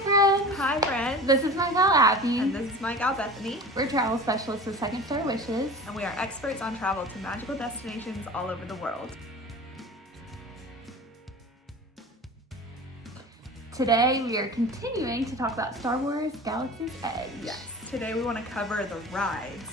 friends! Hi friends! This is my gal Abby. And this is my gal Bethany. We're travel specialists with Second Star Wishes. And we are experts on travel to magical destinations all over the world. Today we are continuing to talk about Star Wars Galaxy's Edge. Yes. Today we want to cover the rides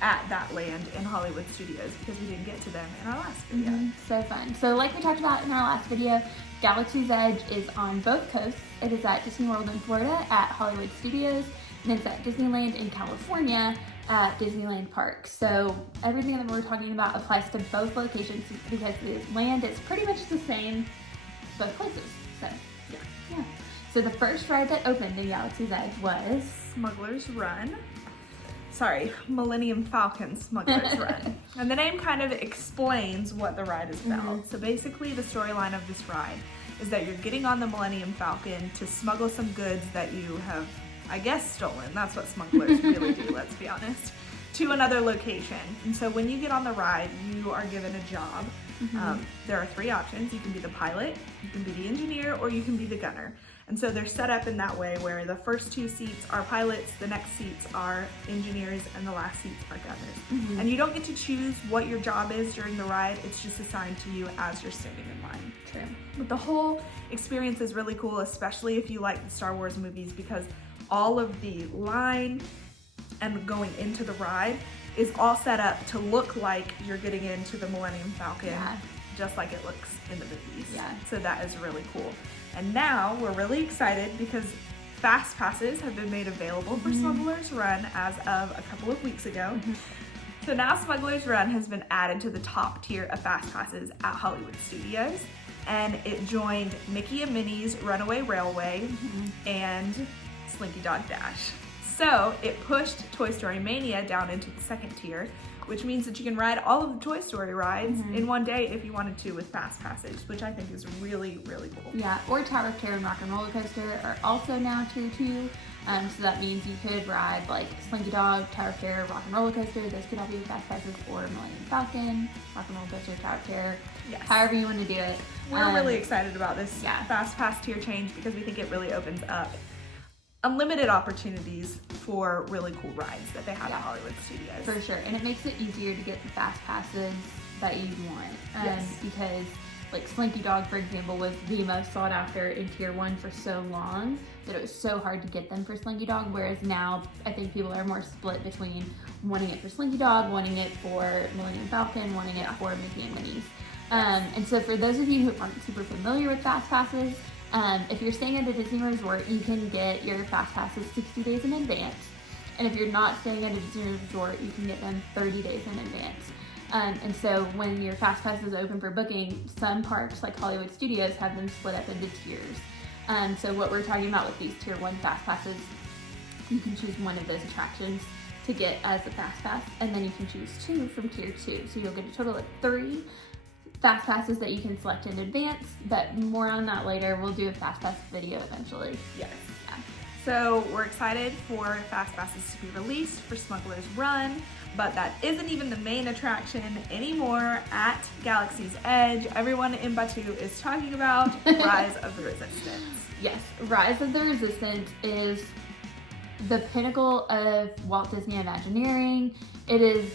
at that land in Hollywood Studios because we didn't get to them in our last video. So fun. So like we talked about in our last video, Galaxy's Edge is on both coasts. It is at Disney World in Florida at Hollywood Studios, and it's at Disneyland in California at Disneyland Park. So everything that we're talking about applies to both locations because the land is pretty much the same both places. So yeah. So the first ride that opened in Galaxy's Edge was Smugglers Run. Sorry, Millennium Falcon Smugglers Run. And the name kind of explains what the ride is about. So basically the storyline of this ride is that you're getting on the Millennium Falcon to smuggle some goods that you have, I guess, stolen. That's what smugglers really do, let's be honest, to another location. And so when you get on the ride, you are given a job. There are three options. You can be the pilot, you can be the engineer, or you can be the gunner. And so they're set up in that way where the first two seats are pilots, the next seats are engineers, and the last seats are gunners. And you don't get to choose what your job is during the ride. It's just assigned to you as you're standing in line. True. But the whole experience is really cool, especially if you like the Star Wars movies, because all of the line and going into the ride is all set up to look like you're getting into the Millennium Falcon, just like it looks in the movies. So that is really cool. And now we're really excited because Fast Passes have been made available for Smugglers Run as of a couple of weeks ago. So now Smugglers Run has been added to the top tier of Fast Passes at Hollywood Studios. And it joined Mickey and Minnie's Runaway Railway and Slinky Dog Dash. So it pushed Toy Story Mania down into the second tier, which means that you can ride all of the Toy Story rides in one day if you wanted to with Fast Passage, which I think is really, really cool. Yeah, or Tower of Terror and Rock and Roller Coaster are also now tier 2. So that means you could ride like Slinky Dog, Tower of Terror, Rock and Roller Coaster. Those could all be Fast Passes, or Millennium Falcon, Rock and Roller Coaster, Tower of Terror. Yes. However you want to do it. We're really excited about this Fast Pass tier change because we think it really opens up unlimited opportunities for really cool rides that they have at Hollywood Studios. For sure, and it makes it easier to get the Fast Passes that you want. Because like Slinky Dog, for example, was the most sought after in tier 1 for so long that it was so hard to get them for Slinky Dog, whereas now I think people are more split between wanting it for Slinky Dog, wanting it for Millennium Falcon, wanting it for Mickey and Minnie's. And so for those of you who aren't super familiar with Fast Passes, if you're staying at a Disney resort, you can get your Fast Passes 60 days in advance. And if you're not staying at a Disney resort, you can get them 30 days in advance. And so when your Fast Pass is open for booking, some parks like Hollywood Studios have them split up into tiers. So what we're talking about with these tier 1 Fast Passes, you can choose one of those attractions to get as a Fast Pass, and then you can choose 2 from tier 2. So you'll get a total of 3 Fast Passes that you can select in advance, but more on that later. We'll do a Fast Pass video eventually. Yes. So we're excited for Fast Passes to be released for Smugglers Run, but that isn't even the main attraction anymore at Galaxy's Edge. Everyone in Batuu is talking about Rise of the Resistance. Yes, Rise of the Resistance is the pinnacle of Walt Disney Imagineering. It is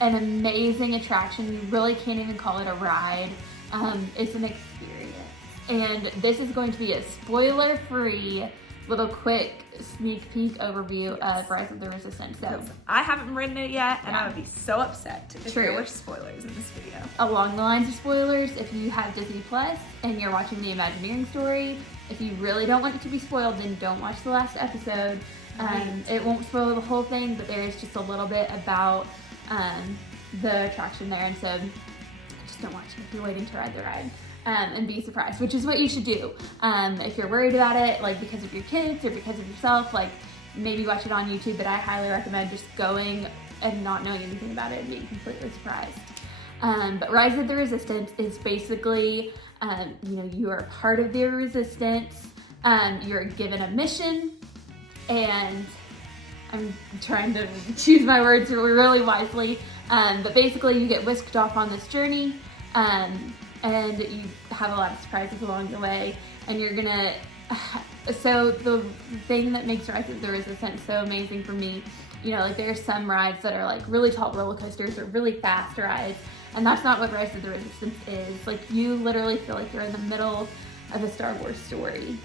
an amazing attraction. You really can't even call it a ride. It's an experience. And this is going to be a spoiler-free little quick sneak peek overview of Rise of the Resistance. So I haven't ridden it yet, and I would be so upset if there were spoilers in this video. Along the lines of spoilers, if you have Disney Plus and you're watching the Imagineering story, if you really don't want it to be spoiled, then don't watch the last episode. It won't spoil the whole thing, but there is just a little bit about the attraction there, and so just don't watch it if you're waiting to ride the ride. And be surprised, which is what you should do. If you're worried about it, like because of your kids or because of yourself, like maybe watch it on YouTube, but I highly recommend just going and not knowing anything about it and being completely surprised. But Rise of the Resistance is basically, you are part of the Resistance. You're given a mission, and I'm trying to choose my words really wisely, but basically you get whisked off on this journey, and you have a lot of surprises along the way, and you're gonna So the thing that makes Rise of the Resistance so amazing for me, you know, like there's some rides that are like really tall roller coasters or really fast rides, and that's not what Rise of the Resistance is. Like you literally feel like you're in the middle of a Star Wars story.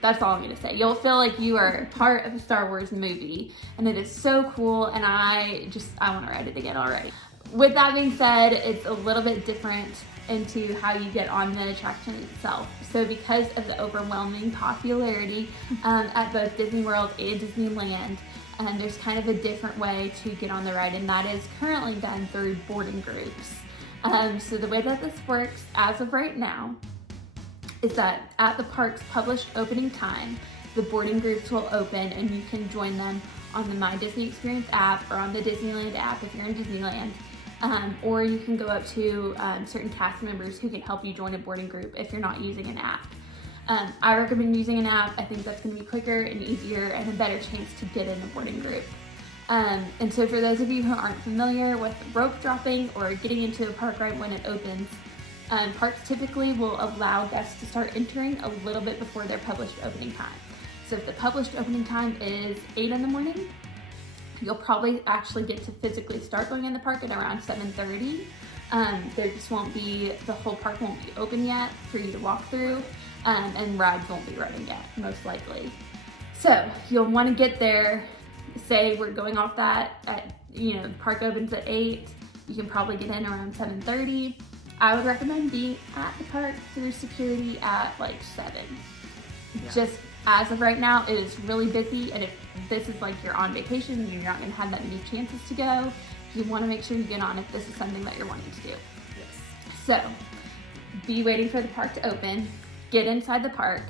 That's all I'm gonna say. You'll feel like you are part of a Star Wars movie, and it is so cool, and I want to ride it again already. With that being said, it's a little bit different into how you get on the attraction itself. So because of the overwhelming popularity at both Disney World and Disneyland, there's kind of a different way to get on the ride, and that is currently done through boarding groups. So the way that this works as of right now is that at the park's published opening time, the boarding groups will open and you can join them on the My Disney Experience app or on the Disneyland app if you're in Disneyland. Or you can go up to certain cast members who can help you join a boarding group if you're not using an app. I recommend using an app. I think that's going to be quicker and easier and a better chance to get in a boarding group. And so for those of you who aren't familiar with rope dropping or getting into a park ride when it opens, parks typically will allow guests to start entering a little bit before their published opening time. So if the published opening time is 8 in the morning, you'll probably actually get to physically start going in the park at around 7:30. There just won't be, the whole park won't be open yet for you to walk through, and rides won't be running yet, most likely. So you'll want to get there, say we're going off that at, the park opens at 8, you can probably get in around 7:30. I would recommend being at the park through security at like 7. Yeah. Just as of right now, it is really busy, and if this is like you're on vacation and you're not going to have that many chances to go, you want to make sure you get on if this is something that you're wanting to do. Yes. So, be waiting for the park to open, get inside the park,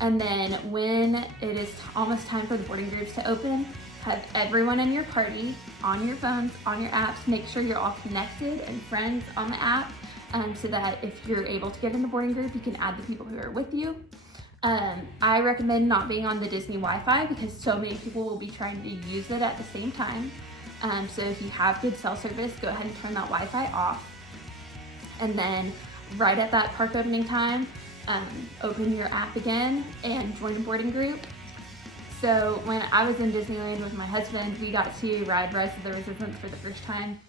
and then when it is almost time for the boarding groups to open, have everyone in your party on your phones, on your apps, make sure you're all connected and friends on the app, so that if you're able to get in the boarding group, you can add the people who are with you. I recommend not being on the Disney Wi-Fi because so many people will be trying to use it at the same time. So if you have good cell service, go ahead and turn that Wi-Fi off. And then right at that park opening time, open your app again and join a boarding group. So when I was in Disneyland with my husband, we got to ride Rise of the Resistance for the first time.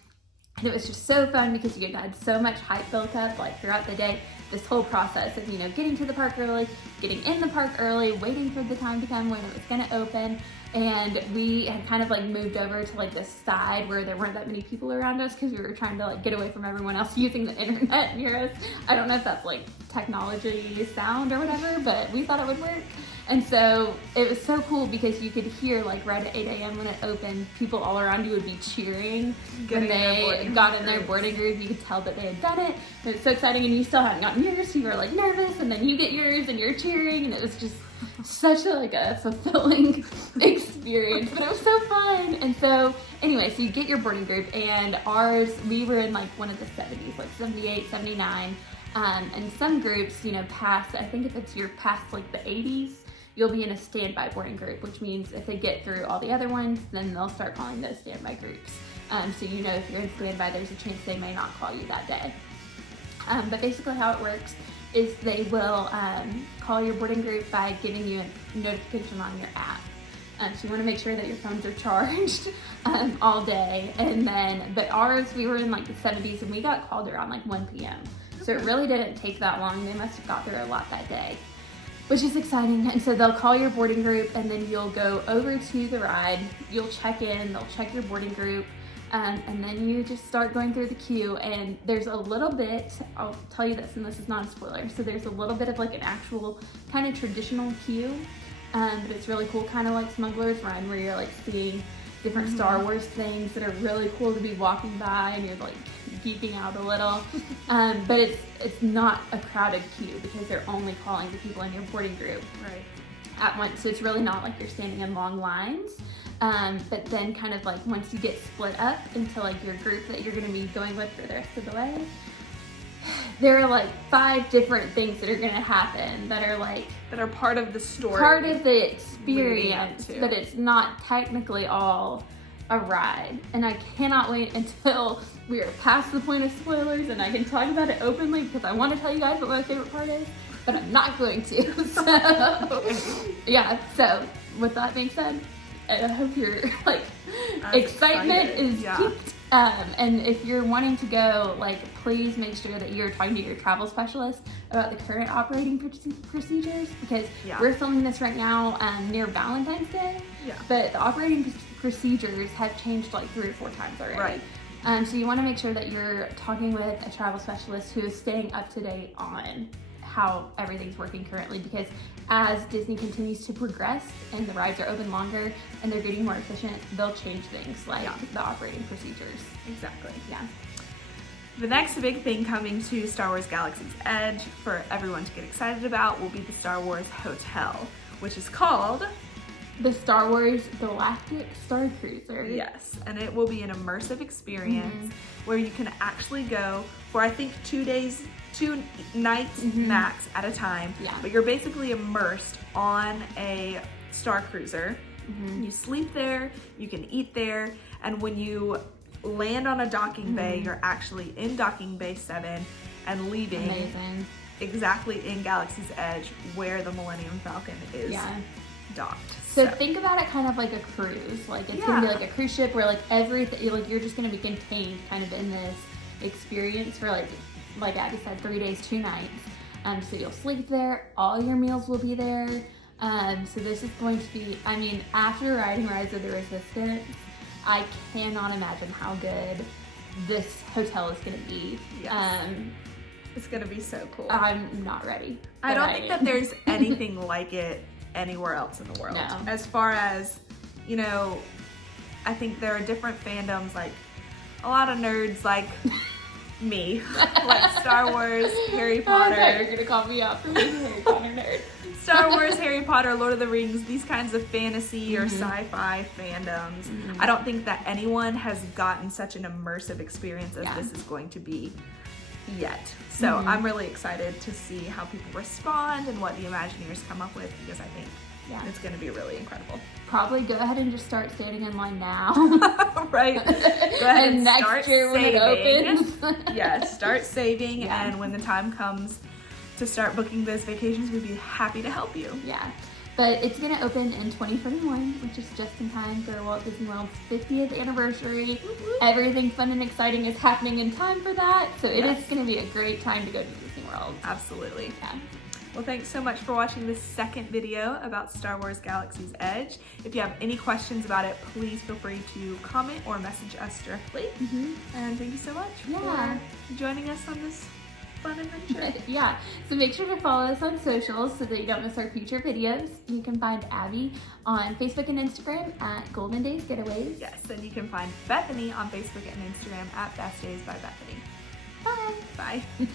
And it was just so fun because you had so much hype built up like throughout the day. This whole process of, getting to the park early, getting in the park early, waiting for the time to come when it was going to open. And we had kind of like moved over to like this side where there weren't that many people around us because we were trying to like get away from everyone else using the internet near us. I don't know if that's like technology sound or whatever, but we thought it would work. And so it was so cool because you could hear like right at 8 a.m. when it opened, people all around you would be cheering when they got in their boarding group. You could tell that they had done it. It was so exciting, and you still hadn't gotten yours, so you were like nervous, and then you get yours and you're cheering, and it was just such a fulfilling experience, but it was so fun. And so anyway, so you get your boarding group, and ours, we were in like one of the 70s, like 78, 79, and some groups, past, I think if it's you're past like the 80s, you'll be in a standby boarding group, which means if they get through all the other ones, then they'll start calling those standby groups. So if you're in standby, there's a chance they may not call you that day. But basically how it works is they will call your boarding group by giving you a notification on your app. So you want to make sure that your phones are charged all day. But ours, we were in like the 70s, and we got called around like 1 p.m. So it really didn't take that long. They must have got through a lot that day, which is exciting. And so they'll call your boarding group, and then you'll go over to the ride. You'll check in, they'll check your boarding group, and then you just start going through the queue. And there's a little bit, I'll tell you this, and this is not a spoiler, so there's a little bit of like an actual kind of traditional queue, but it's really cool, kind of like Smugglers Run, where you're like seeing different Star Wars things that are really cool to be walking by, and you're like geeking out a little. But it's not a crowded queue because they're only calling the people in your boarding group at once. So it's really not like you're standing in long lines. But then kind of like once you get split up into like your group that you're going to be going with for the rest of the way, there are like 5 different things that are going to happen that are part of the story, part of the experience, but it's not technically all a ride, and I cannot wait until we are past the point of spoilers and I can talk about it openly, because I want to tell you guys what my favorite part is, but I'm not going to. So, yeah, so with that being said, I hope your excitement is peaked. And if you're wanting to go, please make sure that you're talking to your travel specialist about the current operating procedures, because we're filming this right now near Valentine's Day. Yeah. But the operating procedures have changed 3 or 4 times already. Right. So you want to make sure that you're talking with a travel specialist who is staying up to date on how everything's working currently, because as Disney continues to progress and the rides are open longer and they're getting more efficient, they'll change things the operating procedures. Exactly. Yeah. The next big thing coming to Star Wars Galaxy's Edge for everyone to get excited about will be the Star Wars Hotel, which is called the Star Wars Galactic Star Cruiser. Yes, and it will be an immersive experience where you can actually go for, I think, 2 days, 2 nights max at a time. Yeah. But you're basically immersed on a Star Cruiser. You sleep there, you can eat there, and when you land on a docking bay, you're actually in docking bay 7 and leaving exactly in Galaxy's Edge where the Millennium Falcon is docked. So think about it kind of like a cruise. It's gonna be like a cruise ship where everything, you're just gonna be contained kind of in this experience for like Abby said, 3 days, 2 nights. So you'll sleep there, all your meals will be there. So this is going to be, after riding Rise of the Resistance, I cannot imagine how good this hotel is gonna be. Yes. It's gonna be so cool. I'm not ready. I don't think that there's anything like it anywhere else in the world. No. As far as, I think there are different fandoms, a lot of nerds like me, like Star Wars, Harry Potter. I thought you were gonna call me out for being a Harry Potter nerd. Star Wars, Harry Potter, Lord of the Rings, these kinds of fantasy or sci-fi fandoms. I don't think that anyone has gotten such an immersive experience as this is going to be yet. So I'm really excited to see how people respond and what the Imagineers come up with, because I think it's going to be really incredible. Probably go ahead and just start standing in line now. Right. Go ahead and next start year saving. When it opens. Yes, start saving, and when the time comes to start booking those vacations, we'd be happy to help you. Yeah. But it's going to open in 2021, which is just in time for Walt Disney World's 50th anniversary. Everything fun and exciting is happening in time for that. So it is going to be a great time to go to Disney World. Absolutely. Yeah. Well, thanks so much for watching this second video about Star Wars Galaxy's Edge. If you have any questions about it, please feel free to comment or message us directly. And thank you so much for joining us on this fun adventure. Yeah, so make sure to follow us on socials so that you don't miss our future videos. You can find Abby on Facebook and Instagram at Golden Days Getaways. Yes, and you can find Bethany on Facebook and Instagram at Best Days by Bethany. Bye. Bye.